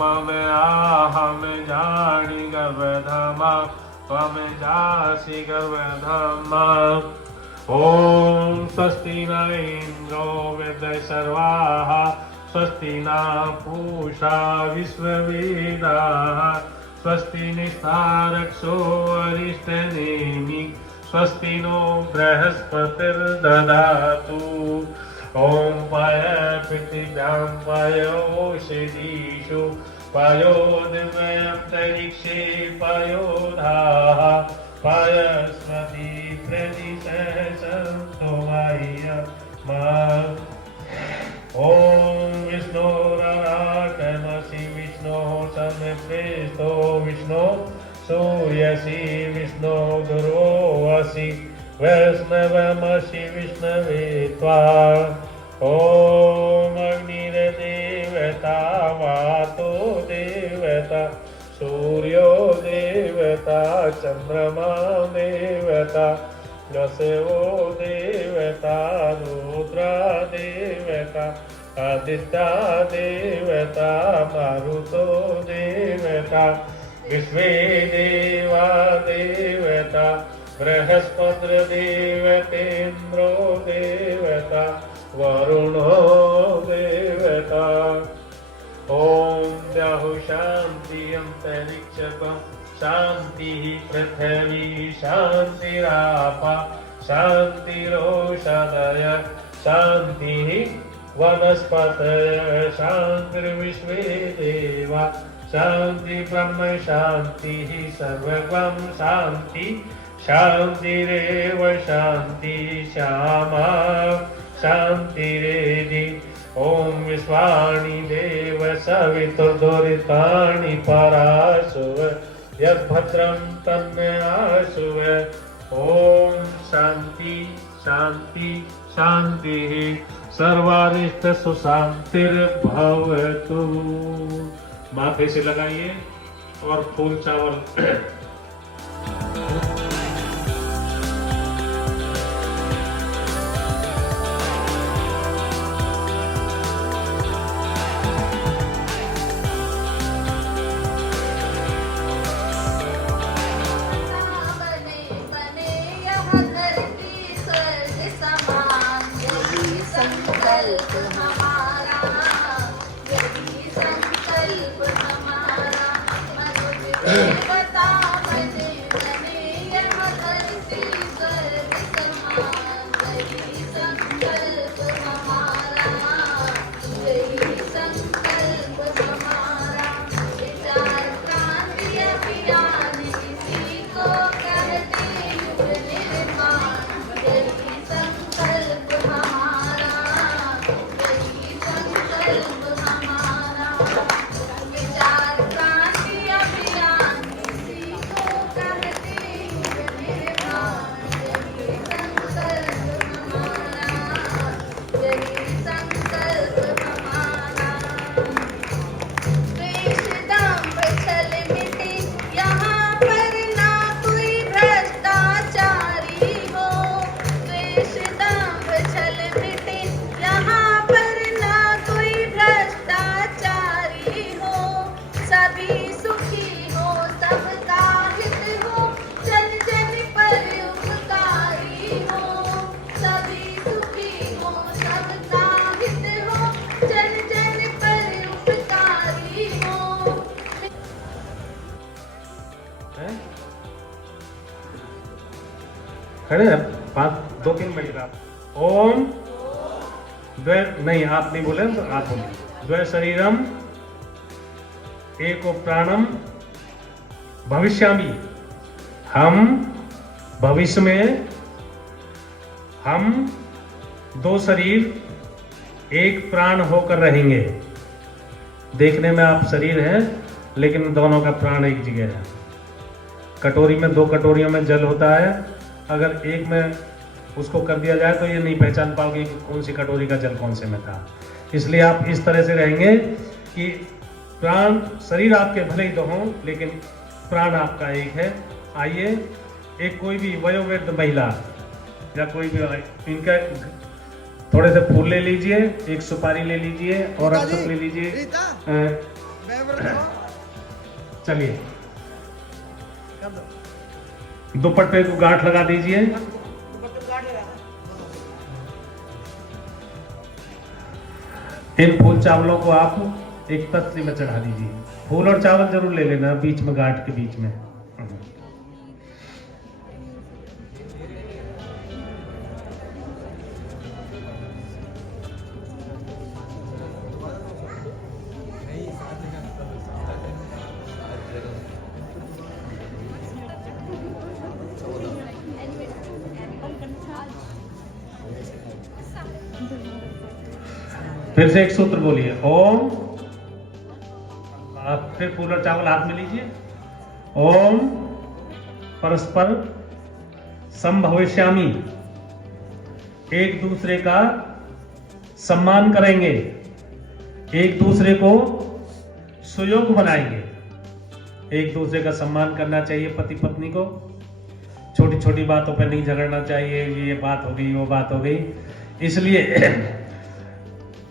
वसोमव्याहं जानि गर्वधमा त्वं जासि गर्वधमा। ॐ स्वस्ति न इन्द्रो वृद्धसर्वाः स्वस्ति न पूषा विश्ववेदाः स्वस्ति निस्तारक्षो अरिष्टनेमि स्वस्ति नो बृहस्पतिर्दधातु। ॐ पाय पृथिव्यां पायोषधीषु पायोदमयन्तरिक्षे पायोधाः पायस्मति प्रदिशन्तु मह्यम्। ॐ विष्णोराकमसि विष्णोः सन्निप्रेस्तो विष्णो सूर्यसि विष्णो गुरोऽसि वैष्णवमसि विष्णवे त्वा। ॐ अग्निर्देवता वातो देवता सूर्यो देवता चन्द्रमा देवता यसेवो देवता रुद्रा देवता आदित्या देवता मारुतो देवता विश्वे देवा देवता बृहस्पति देवतेन्द्रो देवता वरुणो देवता। ओम द्याहु शांति अंतरिक्षकं शांति पृथ्वी शांतिरापा शांतिरोषधय शांति वनस्पतय शांतिर्विश्वे देवा शांति ब्रह्म शांति सर्वगं शांति शांतिरेव शांति श्यामा शांतिरेधि। ओम विश्वाणि देव सवितुर्दुरितानि पराशुव यद्भद्रं तन्नयाशुव। ओम शांति शांति शांति सर्वारिष्ट सुशांतिर्भवतु। माथे से लगाइए और फूल चावल खड़े हैं 2-3 मिनट का। ओम द्वै नहीं आप नहीं बोले तो आप बोले द्वै शरीरम एको प्राणम भविष्यामि। हम भविष्य में हम 2 शरीर एक प्राण होकर रहेंगे। देखने में आप शरीर हैं लेकिन दोनों का प्राण एक जगह है। कटोरी में 2 कटोरियों में जल होता है, अगर एक में उसको कर दिया जाए तो ये नहीं पहचान पाओगे कि कौन सी कटोरी का जल कौन से में था। इसलिए आप इस तरह से रहेंगे कि प्राण शरीर आपके भले ही 2 हों लेकिन प्राण आपका एक है। आइए एक कोई भी वयोवृद्ध महिला या कोई भी इनका थोड़े से फूल ले लीजिए, एक सुपारी ले लीजिए और अक्षत ले लीजिए। चलिए दुपट्टे को गांठ लगा दीजिए। इन फूल चावलों को आप एक तस्ती में चढ़ा दीजिए। फूल और चावल जरूर ले लेना बीच में, गांठ के बीच में। फिर से एक सूत्र बोलिए ओम। आप फिर फूल और चावल हाथ में लीजिए। ओम परस्पर संभविष्यामि, एक दूसरे का सम्मान करेंगे, एक दूसरे को सुयोग बनाएंगे। एक दूसरे का सम्मान करना चाहिए पति पत्नी को। छोटी छोटी बातों पे नहीं झगड़ना चाहिए, ये बात हो गई वो बात हो गई। इसलिए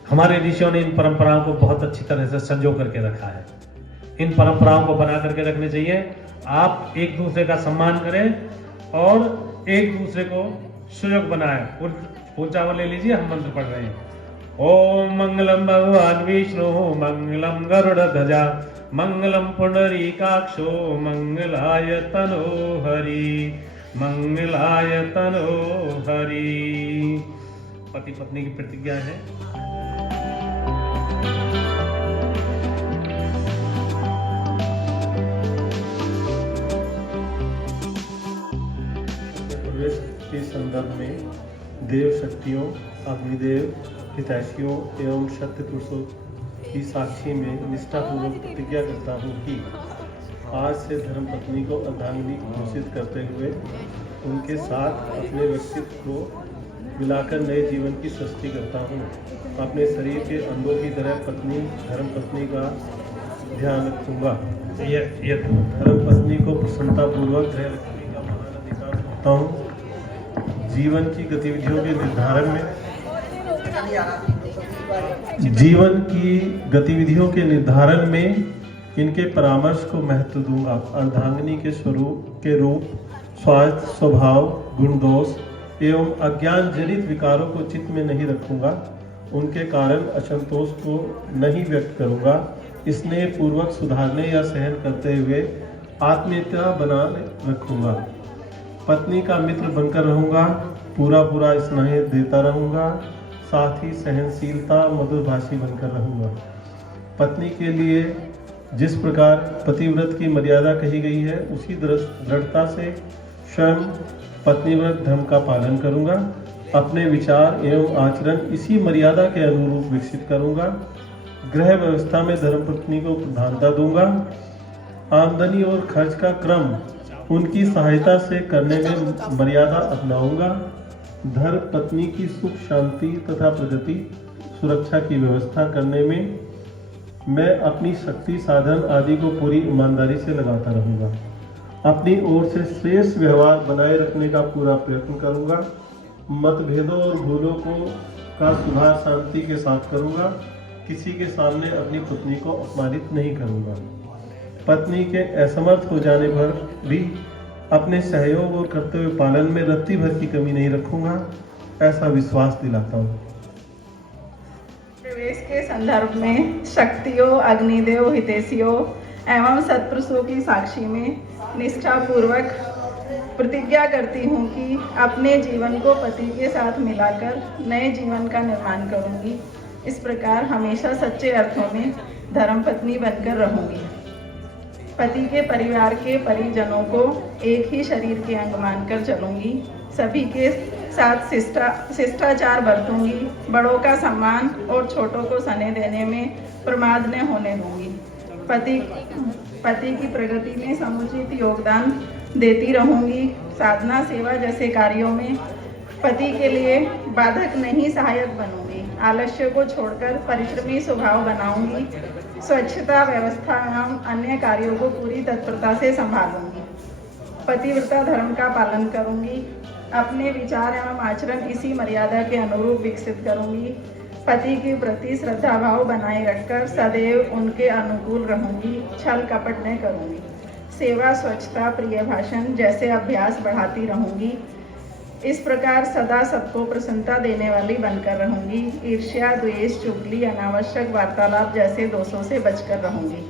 हमारे ऋषियों ने इन परंपराओं को बहुत अच्छी तरह से संजो करके रखा है। इन परंपराओं को बना करके रखने चाहिए। आप एक दूसरे का सम्मान करें और एक दूसरे को सुयोग बनाएं। फूल चावल ले लीजिए, हम मंत्र पढ़ रहे हैं। ओम मंगलम भगवान विष्णु मंगलम गरुड़ ध्वजा मंगलम पुंडरीकाक्षो मंगलाय तनो हरि मंगलाय तनो हरि। पति पत्नी की प्रतिज्ञा है। प्रवेश के संदर्भ में देव शक्तियों, अग्निदेव, हितैषियों एवं सत्य पुरुषों की साक्षी में निष्ठापूर्वक प्रतिज्ञा करता हूँ कि आज से धर्मपत्नी को अर्धांगिनी घोषित करते हुए उनके साथ अपने व्यक्तित्व को मिलाकर नए जीवन की सृष्टि करता हूँ। अपने शरीर के अंगों की तरह पत्नी धर्मपत्नी का ध्यान रखूँगा। ये धर्मपत्नी को प्रसन्नतापूर्वक गृह रखने का महान अधिकार रखता हूँ। जीवन की गतिविधियों के निर्धारण में इनके परामर्श को महत्व दूंगा। अर्धांगिनी के स्वरूप के रूप, स्वास्थ्य, स्वभाव, गुण दोष एवं अज्ञान जनित विकारों को चित्त में नहीं रखूंगा। उनके कारण असंतोष को नहीं व्यक्त करूंगा। स्नेह पूर्वक सुधारने या सहन करते हुए आत्मीयता बनाए रखूंगा। पत्नी का मित्र बनकर रहूंगा। पूरा स्नेह देता रहूंगा। साथ ही सहनशीलता, मधुरभाषी बनकर रहूंगा। पत्नी के लिए जिस प्रकार पतिव्रत की मर्यादा कही गई है, उसी दृढ़ता से स्वयं पत्नीव्रत धर्म का पालन करूंगा। अपने विचार एवं आचरण इसी मर्यादा के अनुरूप विकसित करूंगा। गृह व्यवस्था में धर्मपत्नी को प्रधानता दूंगा। आमदनी और खर्च का क्रम उनकी सहायता से करने में मर्यादा अपनाऊंगा। धर्म पत्नी की सुख शांति तथा प्रगति सुरक्षा की व्यवस्था करने में मैं अपनी शक्ति साधन आदि को पूरी ईमानदारी से लगाता रहूंगा। अपनी ओर से श्रेष्ठ व्यवहार बनाए रखने का पूरा प्रयत्न करूंगा। मतभेदों और भूलों का सुधार शांति के साथ करूंगा। किसी के सामने अपनी पत्नी को अपमानित नहीं करूंगा। पत्नी के असमर्थ हो जाने पर भी अपने सहयोग और कर्तव्य पालन में रत्ती भर की कमी नहीं रखूंगा, ऐसा विश्वास दिलाता हूँ। प्रवेश के संदर्भ में शक्तियों, अग्निदेव, हितैषियों एवं सत्पुरुषों की साक्षी में निष्ठापूर्वक प्रतिज्ञा करती हूँ कि अपने जीवन को पति के साथ मिलाकर नए जीवन का निर्माण करूँगी। इस प्रकार हमेशा सच्चे अर्थों में धर्मपत्नी बनकर रहूँगी। पति के परिवार के परिजनों को एक ही शरीर के अंग मानकर चलूँगी। सभी के साथ शिष्टाचार बरतूंगी। बड़ों का सम्मान और छोटों को स्नेह देने में प्रमाद न होने दूंगी। पति की प्रगति में समुचित योगदान देती रहूंगी। साधना, सेवा जैसे कार्यों में पति के लिए बाधक नहीं, सहायक बनूंगी। आलस्य को छोड़कर परिश्रमी स्वभाव बनाऊंगी। स्वच्छता, व्यवस्था एवं अन्य कार्यों को पूरी तत्परता से संभालूंगी। पतिव्रता धर्म का पालन करूंगी। अपने विचार एवं आचरण इसी मर्यादा के अनुरूप विकसित करूंगी। पति के प्रति श्रद्धा भाव बनाए रखकर सदैव उनके अनुकूल रहूंगी। छल कपट न करूंगी। सेवा, स्वच्छता, प्रिय भाषण जैसे अभ्यास बढ़ाती रहूंगी। इस प्रकार सदा सबको प्रसन्नता देने वाली बनकर रहूंगी। ईर्ष्या, द्वेष, चुगली, अनावश्यक वार्तालाप जैसे दोषों से बचकर रहूंगी।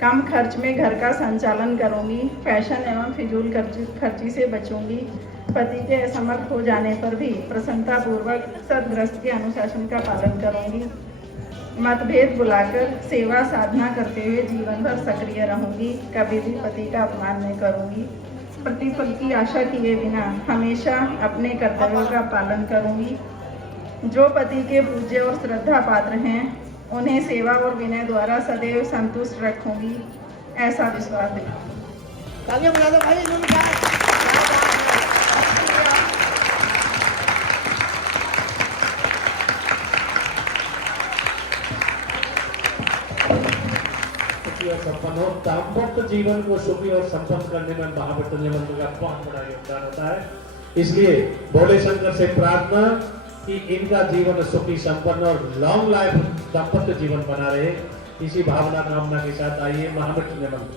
कम खर्च में घर का संचालन करूंगी। फैशन एवं फिजूल खर्ची से बचूंगी। पति के असमर्थ हो जाने पर भी प्रसन्नतापूर्वक सदग्रस्त के अनुशासन का पालन करूंगी। मतभेद बुलाकर सेवा साधना करते हुए जीवन भर सक्रिय रहूंगी। कभी भी पति का अपमान नहीं करूंगी। प्रतिफल की आशा किए बिना हमेशा अपने कर्तव्यों का पालन करूंगी। जो पति के पूज्य और श्रद्धा पात्र हैं, उन्हें सेवा और विनय द्वारा सदैव संतुष्ट रखूंगी, ऐसा विश्वास दिलाऊंगी। संपन्न हो। दाम्पत्य जीवन को सुखी और संपन्न करने में महामृत्युंजय मंत्र का बहुत बड़ा योगदान होता है। इसलिए भोले शंकर से प्रार्थना कि इनका जीवन सुखी संपन्न और लॉन्ग लाइफ दाम्पत्य जीवन बना रहे। इसी भावना कामना के साथ आइए महामृत्युंजय मंत्र।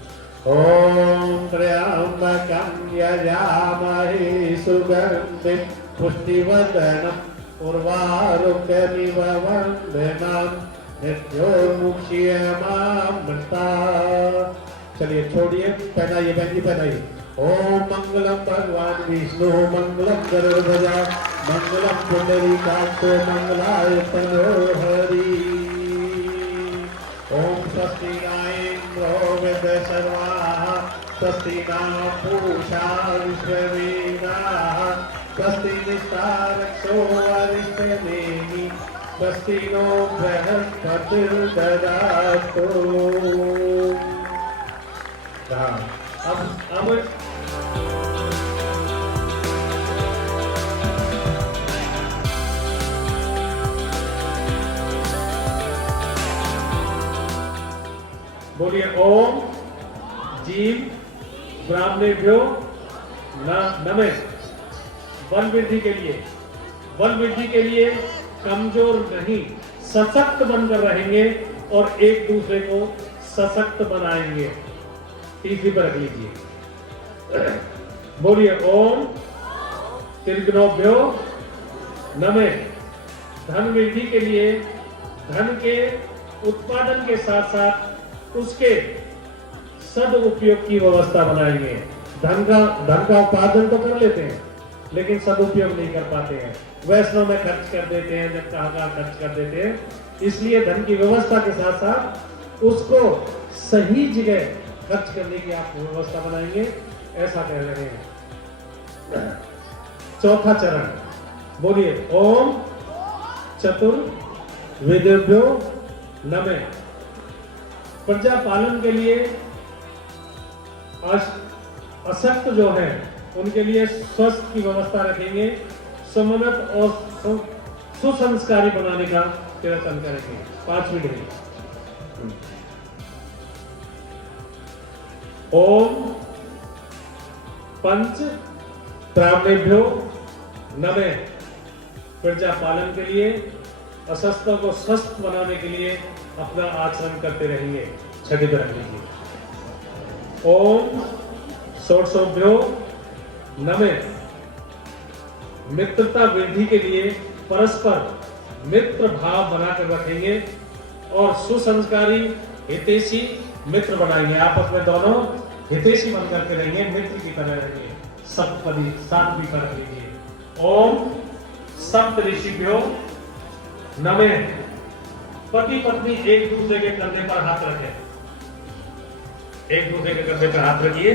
ओम त्र्यंबकं यजामहे सुगंधिं पुष्टिवर्धनम् उर्वारुकमिव वन्दनाम् मृत्योर्मुक्षीयमामृता। चलिए छोड़िए, पहनाइए बहन जी, पहनाइए। ओम मंगलम भगवान विष्णु मंगलम गरुड़ध्वजा मंगलम पुंडरीकाक्ष मंगलाय तनोहरि। ओम स्वस्ति न इंद्रो वृद्धशर्वाः स्वस्ति नः पूषा विश्ववेदाः स्वस्ति निस्तारक्षो अरिष्टनेमिः स्वस्ति नो बृहस्पतिर्ददातु। अब बोलिए ओम जीव ब्राह्मणेभ्यो नमः। बल वृद्धि के लिए कमजोर नहीं, सशक्त बनकर रहेंगे और एक दूसरे को सशक्त बनाएंगे। तीसरी पर रख लीजिए। बोलिए ओम त्रिगुणोभ्यो नमः। धन वृद्धि के लिए धन के उत्पादन के साथ साथ उसके सदुपयोग की व्यवस्था बनाएंगे। धन का उत्पादन तो कर लेते हैं लेकिन सदुपयोग नहीं कर पाते हैं। वैष्णव में खर्च कर देते हैं, जब कहाँ खर्च कर देते हैं। इसलिए धन की व्यवस्था के साथ साथ उसको सही जगह खर्च करने की आप व्यवस्था बनाएंगे, ऐसा कह रहे हैं। चौथा चरण, बोलिए ओम चतुर्वेदेभ्यो नमः। प्रजा पालन के लिए अशक्त जो है उनके लिए स्वस्थ की व्यवस्था रखेंगे, समुन्नत और सुसंस्कारी बनाने का प्रयत्न करेंगे। 5 मिनट। ओम पंच ब्राह्मणेभ्यो नमः। प्रजा पालन के लिए अशस्त्रों को स्वस्थ बनाने के लिए अपना आचरण करते रहेंगे। छठी पर रख लीजिए। ओम षोडशोभ्यो नमः। मित्रता वृद्धि के लिए परस्पर मित्र भाव बनाकर रखेंगे और सुसंस्कारी हितैषी मित्र बनाएंगे। आपस में दोनों हितैषी बनकर के रहेंगे, मित्र की तरह रहेंगे। सप्तपदी 7 भी कर लीजिए। ओम सप्त ऋषिभ्यो नमः। पति पत्नी एक दूसरे के कंधे पर हाथ रखें। एक दूसरे के कंधे पर हाथ रखिए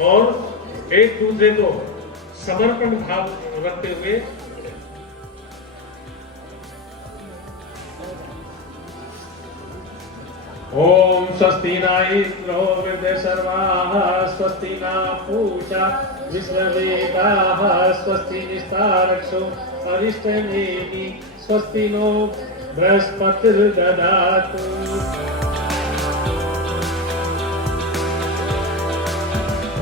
और एक दूसरे को समर्पण भाव रखते हुए ओम स्वस्ति न इंद्रो वृद्धशर्वाः स्वस्ति न पूषा विश्ववेदाः स्वस्ति निस्तारक्षो अरिष्टनेमिः स्वस्ति नो बृहस्पतिर्ददातु।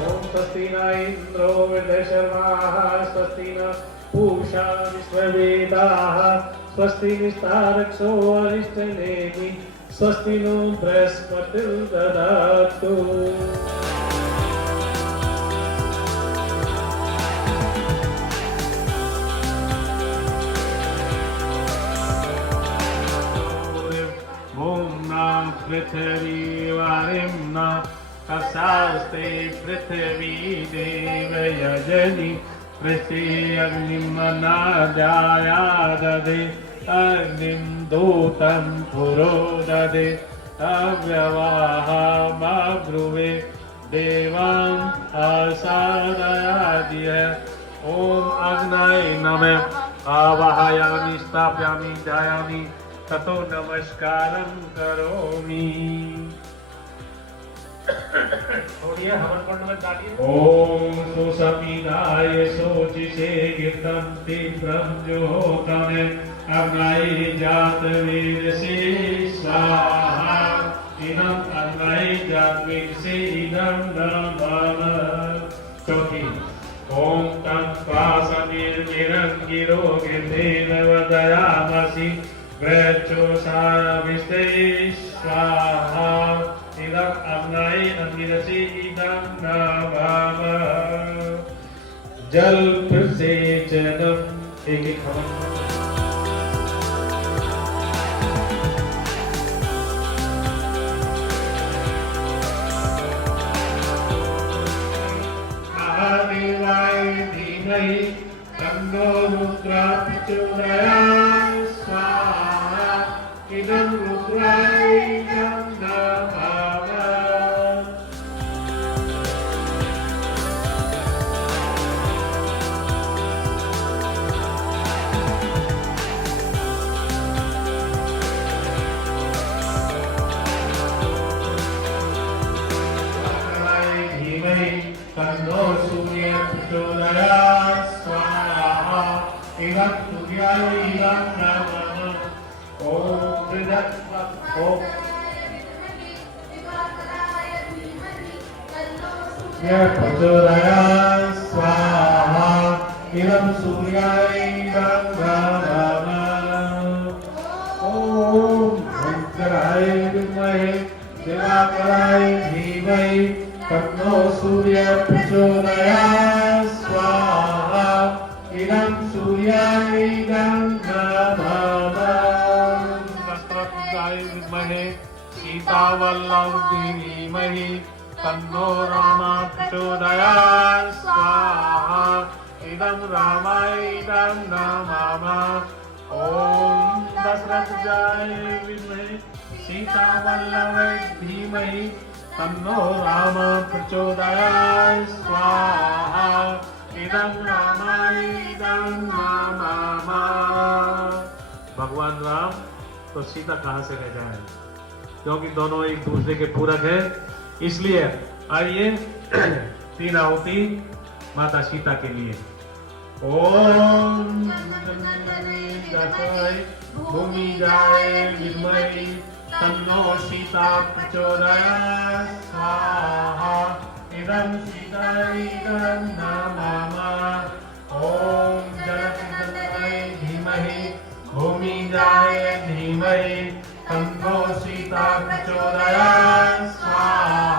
ओम स्वस्ति न इंद्रो वृद्धशर्वाः स्वस्ति न पूषा विश्ववेदाः स्वस्ति निस्तारक्षो अरिष्टनेमिः स्वस्ति नो बृहस्पतिर्ददातु। पृथ्वी वारिम्ना कसास्ते पृथ्वी देव यजनि पृथ्वी अग्निमना जाया दधे अग्निं दूतं पुरो दधे अव्यवाहमब्रुवे देवान् आसादयादिह। ओम अग्नये नमः। आवाहयामि स्थापयामि ध्यायामि ततो नमस्कारं करोमि। हवन कुंड में डालिए। ओम सुसमीनाय सोचिसे कीर्तन तीव्रं ज्योतने अग्नये जात वेद से स्वाहा इदम अन्नाय जात्वेषे इदम नाम चौथी ओम तत्पासनिर्निरंगिरो गिर्धेन वदयामसि वृक्षोषाविष्टे स्वाहा इदम अन्नाय नंदिरसि इदम नाम जल प्रसेचनम एक एक हवन महादेवाय धीमहि तन्नो रुद्रः प्रचोदयात् स्वाहा इदं रुद्राय नमः तन्नो सूर्य प्रचोदयात् स्वाहा इदं सूर्याय इदं नमः ओम ओम प्रचोदयात् स्वाहा इदं सूर्याय इदं नमः ओम शंकराय विद्महे दिवाकराय धीमहि तन्नो सूर्य प्रचोदयात् स्वाहा इदं सूर्याय इदं नमः वक्रतुण्डाय विद्महे सीतावल्लभाय धीमहि तन्नो रामः प्रचोदयात् स्वाहा इदं रामाय इदं नमः ओम दशरथाय विद्महे सीतावल्लभाय धीमहि तन्नो राम प्रचोदयात् स्वाहा इदं रामाय इदं नमः भगवान राम तो सीता कहां से रह जाए क्योंकि दोनों एक दूसरे के पूरक है इसलिए आइए तीन आहुति माता सीता के लिए ओम भूमि जाए विद्महि तन्नो सीता प्रचोदयात् स्वाहा इदं सीताय इदं नमः ओम जलप्रदाय धीमहि भूमिजाय धीमहि तन्नो सीता प्रचोदयात् स्वाहा